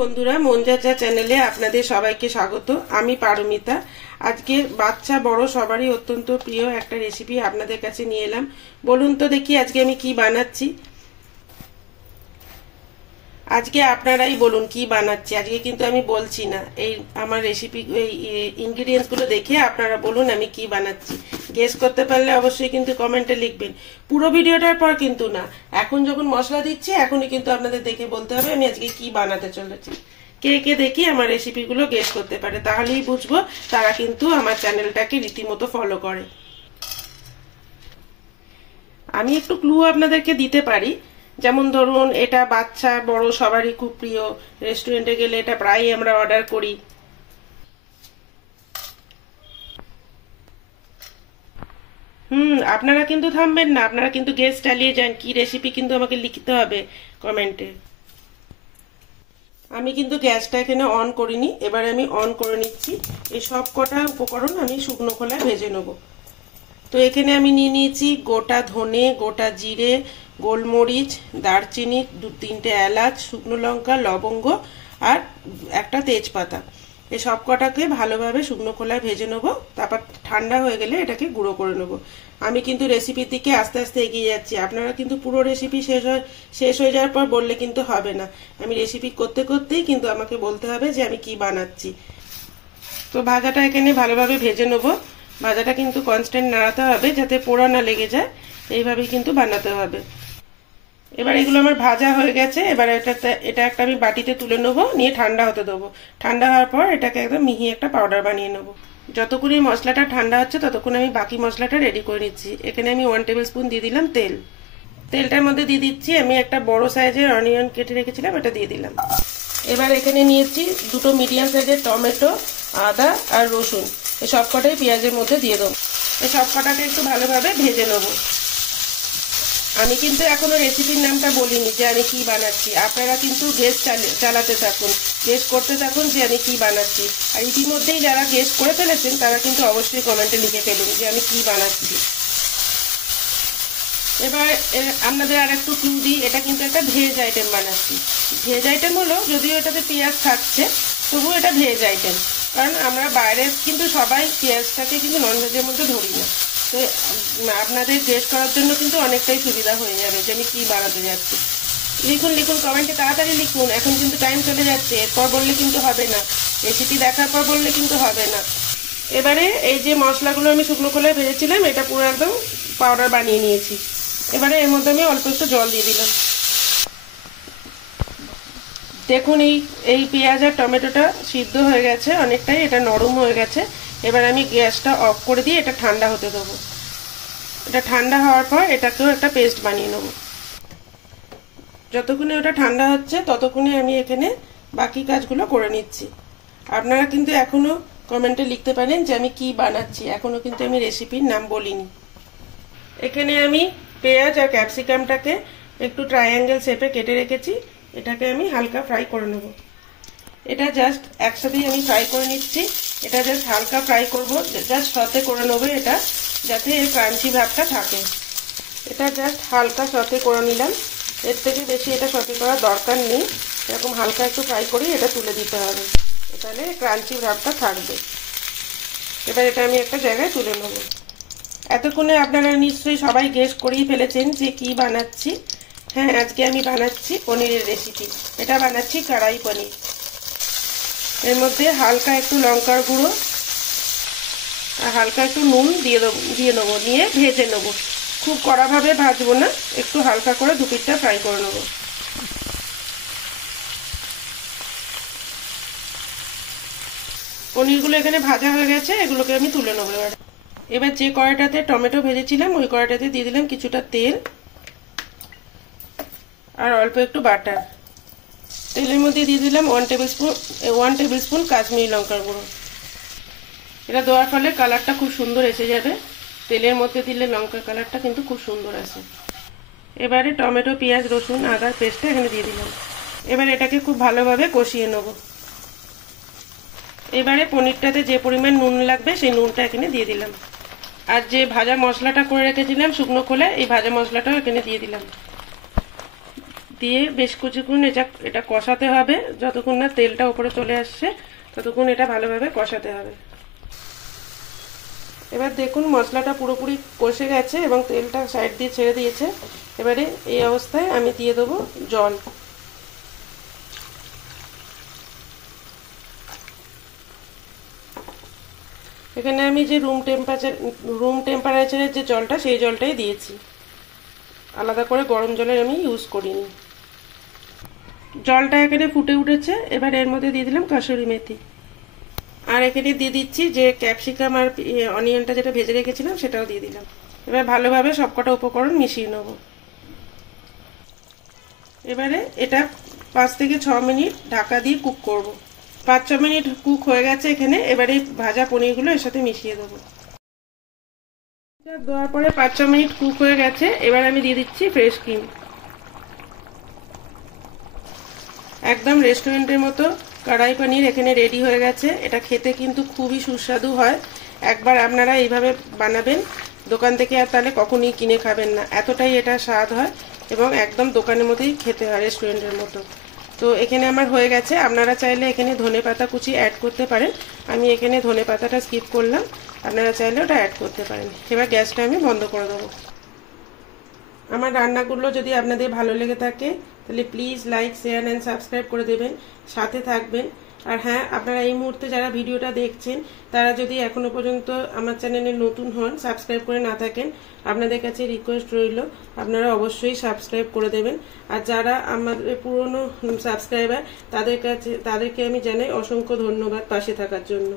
বন্ধুরা, মনজাচা চ্যানেলে আপনাদের সবাইকে স্বাগত। আমি পারমিতা। আজকে বাচ্চা বড় সবারই অত্যন্ত প্রিয় একটা রেসিপি আপনাদের কাছে নিয়ে এলাম। বলুন তো দেখি আজকে আমি কি বানাচ্ছি। আজকে আপনারাই বলুন কি বানাচ্ছি। আজকে কিন্তু আমি বলছি না, এই আমার রেসিপি এই ইনগ্রিডিয়েন্টস গুলো দেখে আপনারা বলুন আমি কি বানাচ্ছি। গেস করতে পারলে অবশ্যই কিন্তু কমেন্টে লিখবেন। পুরো ভিডিওটার পর কিন্তু না, এখন যখন মশলা দিচ্ছি এখনই কিন্তু আপনাদের দেখে বলতে হবে আমি আজকে কি বানাতে চলেছি। কে কে দেখি আমার রেসিপিগুলো গেস করতে পারে, তাহলেই বুঝবো তারা কিন্তু আমার চ্যানেলটাকে রীতিমতো ফলো করে। আমি একটু ক্লু আপনাদেরকে দিতে পারি, যেমন ধরুন এটা বাচ্চা বড় সবারই খুব প্রিয়। রেস্টুরেন্টে গেলে এটা প্রায়ই আমরা অর্ডার করি। আপনারা কিন্তু থামবেন না, আপনারা কিন্তু গেস চালিয়ে যান। কি রেসিপি কিন্তু আমাকে লিখতে হবে কমেন্টে। আমি কিন্তু গ্যাসটা এখানে অন করিনি, এবার আমি অন করে নিচ্ছি। এই সব কটা উপকরণ আমি শুকনো খোলায় ভেজে নেব। তো এখানে আমি নিয়ে নিয়েছি গোটা ধনে, গোটা জিরে, গোলমরিচ, দারচিনি, 2-3টে এলাচ, শুকনো লঙ্কা, লবঙ্গ আর একটা তেজপাতা। এই সব কটাকে ভালোভাবে শুকনো খোলায় ভেজে নেবো। তারপর ঠান্ডা হয়ে গেলে এটাকে গুঁড়ো করে নেবো। আমি কিন্তু রেসিপির দিকে আস্তে আস্তে এগিয়ে যাচ্ছি। আপনারা কিন্তু পুরো রেসিপি শেষ হয়ে যাওয়ার পর বললে কিন্তু হবে না। আমি রেসিপি করতে করতেই কিন্তু আমাকে বলতে হবে যে আমি কি বানাচ্ছি। তো ভাজাটা এখানে ভালোভাবে ভেজে নেবো। ভাজাটা কিন্তু কনস্ট্যান্ট নাড়াতে হবে যাতে পোড়া না লেগে যায়, এইভাবেই কিন্তু বানাতে হবে। এবার এগুলো আমার ভাজা হয়ে গেছে। এবার এটা একটা আমি বাটিতে তুলে নেবো, নিয়ে ঠান্ডা হতে দেবো। ঠান্ডা হওয়ার পর এটাকে একদম মিহি একটা পাউডার বানিয়ে নেবো। যতক্ষণ এই মশলাটা ঠান্ডা হচ্ছে ততক্ষণ আমি বাকি মশলাটা রেডি করে নিচ্ছি। এখানে আমি 1 টেবিল স্পুন দিয়ে দিলাম তেল। তেলটার মধ্যে দিয়ে দিচ্ছি আমি একটা বড় সাইজের অনিয়ন কেটে রেখেছিলাম, এটা দিয়ে দিলাম। এবার এখানে নিয়েছি 2টো মিডিয়াম সাইজের টমেটো, আদা আর রসুন। এই সব কটাই পেঁয়াজের মধ্যে দিয়ে দেবো। এই সব কটাকে একটু ভালোভাবে ভেজে নেবো। আমি কিন্তু এখনো রেসিপির নামটা বলিনি যে আমি কি বানাচ্ছি। আপনারা কিন্তু গেস চালাতে থাকুন, গেস করতে থাকুন যে আমি কি বানাচ্ছি। আর ইতিমধ্যেই যারা গেস করে ফেলেছেন তারা কিন্তু অবশ্যই কমেন্টে লিখে ফেলুন যে আমি কি বানাচ্ছি। এবার আপনাদের আর একটু ক্লু দিই, এটা কিন্তু একটা ভেজ আইটেম বানাচ্ছি। ভেজ আইটেম হলো, যদিও এটাতে পেঁয়াজ থাকছে তবুও এটা ভেজ আইটেম। কারণ আমরা বাইরে কিন্তু সবাই পেঁয়াজটাকে কিন্তু ননভেজের মধ্যে ধরি না। তো আপনাদের গেস করার জন্য কিন্তু অনেকটাই সুবিধা হয়ে যাবে যে আমি কি বানাতে যাচ্ছি। লিখুন লিখুন কমেন্টে, তাড়াতাড়ি লিখুন, এখন কিন্তু টাইম চলে যাচ্ছে। এরপর বললে কিন্তু হবে না, রেসিপি দেখার পর বললে কিন্তু হবে না। এবারে এই যে মশলাগুলো আমি শুকনো খোলায় ভেজেছিলাম, এটা পুরো একদম পাউডার বানিয়ে নিয়েছি। এবারে এর মধ্যে আমি অল্প একটু জল দিয়ে দিলাম। দেখুন এই পেঁয়াজ আর টমেটোটা সিদ্ধ হয়ে গেছে অনেকটাই, এটা নরম হয়ে গেছে। এবার আমি গ্যাসটা অফ করে দিয়ে এটা ঠান্ডা হতে দেবো। এটা ঠান্ডা হওয়ার পর এটাকেও একটা পেস্ট বানিয়ে নেবো। যতক্ষণে ওটা ঠান্ডা হচ্ছে ততক্ষণে আমি এখানে বাকি কাজগুলো করে নিচ্ছি। আপনারা কিন্তু এখনো কমেন্টে লিখতে পারেন যে আমি কি বানাচ্ছি। এখনো কিন্তু আমি রেসিপির নাম বলিনি। এখানে আমি পেঁয়াজ আর ক্যাপসিকামটাকে একটু ট্রায়াঙ্গেল শেপে কেটে রেখেছি। এটাকে আমি হালকা ফ্রাই করে নেব। এটা জাস্ট একসাথেই আমি ফ্রাই করে নিচ্ছি। এটা জাস্ট হালকা ফ্রাই করব, জাস্ট সতে করে নেবো এটা, যাতে এর ক্রাঞ্চি ভাবটা থাকে। এটা জাস্ট হালকা সতে করে নিলাম, এর থেকে বেশি এটা সতে করার দরকার নেই। এরকম হালকা একটু ফ্রাই করে এটা তুলে দিতে হবে, তাহলে ক্রাঞ্চি ভাবটা থাকবে। এবার এটা আমি একটা জায়গায় তুলে নেব। এতক্ষণে আপনারা নিশ্চয়ই সবাই গেস করেই ফেলেছেন যে কি বানাচ্ছি। হ্যাঁ, আজকে আমি বানাচ্ছি পনিরের রেসিপি। এটা বানাচ্ছি কড়াই পনির। এর মধ্যে হালকা একটু লঙ্কার গুঁড়ো আর হালকা একটু নুন দিয়ে নেবো, নিয়ে ভেজে নেবো। খুব কড়াভাবে ভাজবো না, একটু হালকা করে 2 পিঠটা ফ্রাই করে নেবো। পনিরগুলো এখানে ভাজা হয়ে গেছে, এগুলোকে আমি তুলে নেবো। এবার যে কড়াইটাতে টমেটো ভেজেছিলাম ওই কড়াইটাতে দিয়ে দিলাম কিছুটা তেল আর অল্প একটু বাটার। তেলের মধ্যে দিয়ে দিলাম 1 টেবিল স্পুন কাশ্মীরি লঙ্কার গুঁড়ো। এটা দেওয়ার ফলে কালারটা খুব সুন্দর এসে যাবে। তেলের মধ্যে দিলে লঙ্কার কালারটা কিন্তু খুব সুন্দর আসে। এবারে টমেটো, পেঁয়াজ, রসুন, আদার পেস্টটা এখানে দিয়ে দিলাম। এবার এটাকে খুব ভালোভাবে কষিয়ে নেব। এবারে পনিরটাতে যে পরিমাণ নুন লাগবে সেই নুনটা এখানে দিয়ে দিলাম। আর যে ভাজা মশলাটা করে রেখেছিলাম শুকনো খোলায়, এই ভাজা মশলাটাও এখানে দিয়ে দিলাম। দিয়ে বেশ কিছুক্ষণ এটা কষাতে হবে, যতক্ষণ না তেলটা উপরে চলে আসছে ততক্ষণ এটা ভালোভাবে কষাতে হবে। এবার দেখুন মশলাটা পুরোপুরি কষে গেছে এবং তেলটা সাইড দিয়ে ছেড়ে দিয়েছে। এবারে এই অবস্থায় আমি দিয়ে দেবো জল। এখানে আমি যে রুম টেম্পারেচারের যে জলটা সেই জলটাই দিয়েছি, আলাদা করে গরম জলের আমি ইউজ করিনি। জলটা এখানে ফুটে উঠেছে, এবার এর মধ্যে দিয়ে দিলাম কাসুরি মেথি, আর এখানে দিয়ে দিচ্ছি যে ক্যাপসিকাম আর অনিয়নটা যেটা ভেজে রেখেছিলাম সেটাও দিয়ে দিলাম। এবার ভালোভাবে সবকটা উপকরণ মিশিয়ে নেব। এবারে এটা 5 থেকে 6 মিনিট ঢাকা দিয়ে কুক করব। 5-6 মিনিট কুক হয়ে গেছে এখানে। এবারে ভাজা পনিরগুলো এর সাথে মিশিয়ে দেবো। দেওয়ার পরে 5-6 মিনিট কুক হয়ে গেছে। এবার আমি দিয়ে দিচ্ছি ফ্রেশ ক্রিম। একদম রেস্টুরেন্টের মতো কড়াই পনির এখানে রেডি হয়ে গেছে। এটা খেতে কিন্তু খুবই সুস্বাদু হয়। একবার আপনারা এইভাবে বানাবেন, দোকান থেকে আর তাহলে কখনোই কিনে খাবেন না, এতটাই এটা স্বাদ হয় এবং একদম দোকানের মতোই খেতে হয়, রেস্টুরেন্টের মতো। তো এখানে আমার হয়ে গেছে। আপনারা চাইলে এখানে ধনেপাতা কুচি অ্যাড করতে পারেন, আমি এখানে ধনেপাতাটা স্কিপ করলাম, আপনারা চাইলে ওটা অ্যাড করতে পারেন। এবার গ্যাসটা আমি বন্ধ করে দেবো। আমার রান্নাগুলো যদি আপনাদের ভালো লেগে থাকে তাহলে please like, share and subscribe করে দেবেন, সাথে থাকবেন। আর হ্যাঁ, আপনারা এই মুহূর্তে যারা ভিডিওটা দেখছেন তারা যদি এখনো পর্যন্ত আমার চ্যানেলে নতুন হন, সাবস্ক্রাইব করে না থাকেন, আপনাদের কাছে রিকোয়েস্ট রইল আপনারা অবশ্যই সাবস্ক্রাইব করে দেবেন। আর যারা আমাদের পুরনো সাবস্ক্রাইবার তাদেরকে আমি জানাই অসংখ্য ধন্যবাদ পাশে থাকার জন্য।